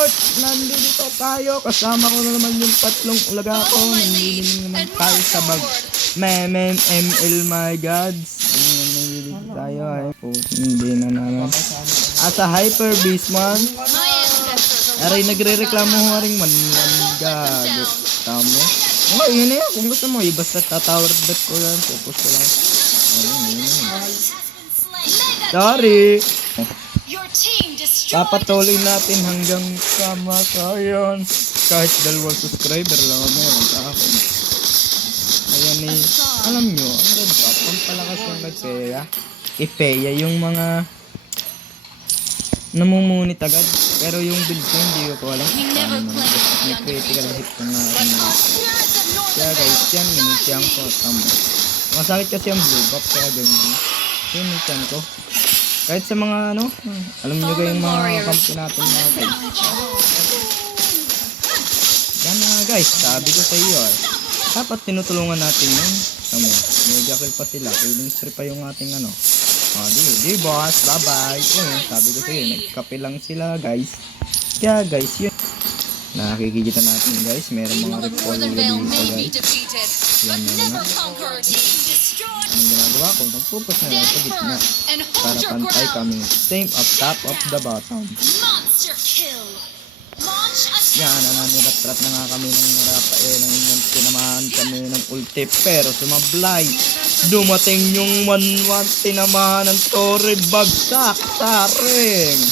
Lord! Nandito tayo. Kasama ko na naman yung tatlong ulaga ko. Nandito naman tayo sa bag. ML, my gods. Nandito tayo ay. Hindi na naman. Asa Hyper Beast man. Aray, nagre-reklamo ko rin man. Gago. Tamo. Oh, yun na yan. Kung gusto mo, basta tatower bet ko lang. Focus ko lang. Sorry. Papatuloy natin hanggang kamatayan. Kahit 2 subscriber lang meron sa akin. Ayan eh. Alam nyo, ang ganda. Pampalakas yung nagpeya. Ipeya yung mga namumunit agad. Pero yung build ko hindi ko alam. May critical hit ko na rin. Kaya guys, yan minityan ko. Tama. Masakit kasi ang blue buff. Kaya ganyan. Yung minityan ko. Kahit sa mga ano, alam nyo kayo yung mga kampi natin mga guys. Yan na guys, sabi ko sa iyo eh. Dapat tinutulungan natin yun. Tama, mega kill pa sila. Killing strip pa yung ating ano. Di boss, bye bye. Sabi ko sa iyo, nagkape lang sila guys. Kaya guys, yun. Nakikita natin guys, meron mga recall dito guys. Yan na. Ang ginagawa ko, nagpupos na lang sa gitna para pantay kami. Same up top of the bottom. Yan, nananirat-rat na nga kami ng Rafael. Tinamahan kami ng ulti pero sumablay. Dumating yung 1-1, tinamahan ng Torre, bagsak sa ring.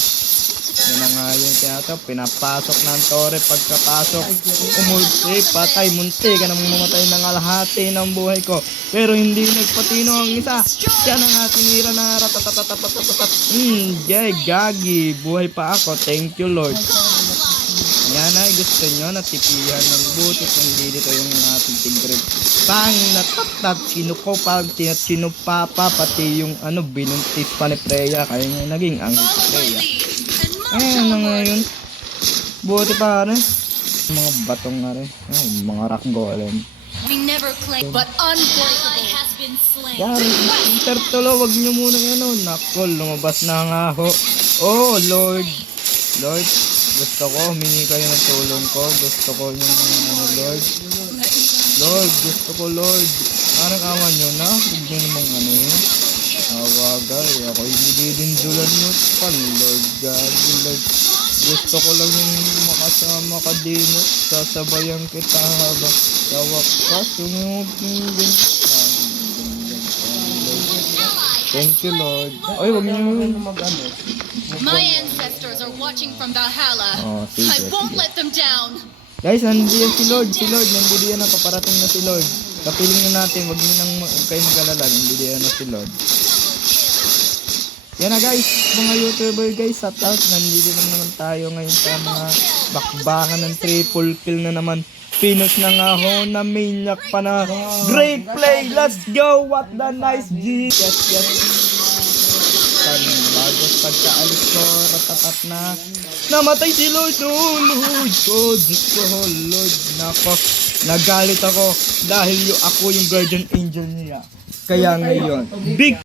Yan na nga yung tinatawag, pinapasok ng Torre, pagkapasok, umulti, patay, munti ka nang mamatay ng alahati ng buhay ko. Pero hindi nagpatino ang isa. Yan ang tinira na ratatatatatatatat. Gagi, buhay pa ako, thank you Lord. Yan ay gusto nyo, natipihan ng butot, hindi dito yung ating tigre. Pang natatat, sinukopag, sinupapa, pati yung ano, binuntis pa ni Freya, kaya nga naging ang Freya. Ayan na ngayon. Buti pa rin. Mga batong nga rin. Mga rock golem. We never claim, but unbreakable has been slain. Yari, intertulo, wag nyo muna yan. Nakol, lumabas na nga ho. Oh, Lord. Lord, gusto ko, humingi kayo ng tulong ko. Gusto ko yung ano, Lord. Lord, gusto ko, Lord. Parang awa nyo na. Huwag nyo namang ano yun. Awagay, ako ibidindulan nyo pa, Lord God, Lord. Gusto ko lang yung makasama ka din, sasabayan kita habang sa wakas, sumugin. Thank you, Lord. Oy, wag niyo mag-ano. My ancestors are watching from Valhalla. I won't let them down. Guys, nandiyan si Lord, nandiyan na, paparating na si Lord. Kapiling na natin, wag niyo nang kayo mag-alala, nandiyan na si Lord. Yan na guys, mga YouTuber guys, shout out. Nandito naman tayo ngayon sa mga bakbakan ng triple kill na naman. Pinos na nga ho, na maniac pa na. Great play, let's go! What the nice G! Yes. Bagos pagkaalis ko, ratatat na. Namatay si Lord, oh Lord ko, Diyos ko, oh Lord. Nako, nagalit ako dahil ako yung guardian angel niya. Kaya ngayon, big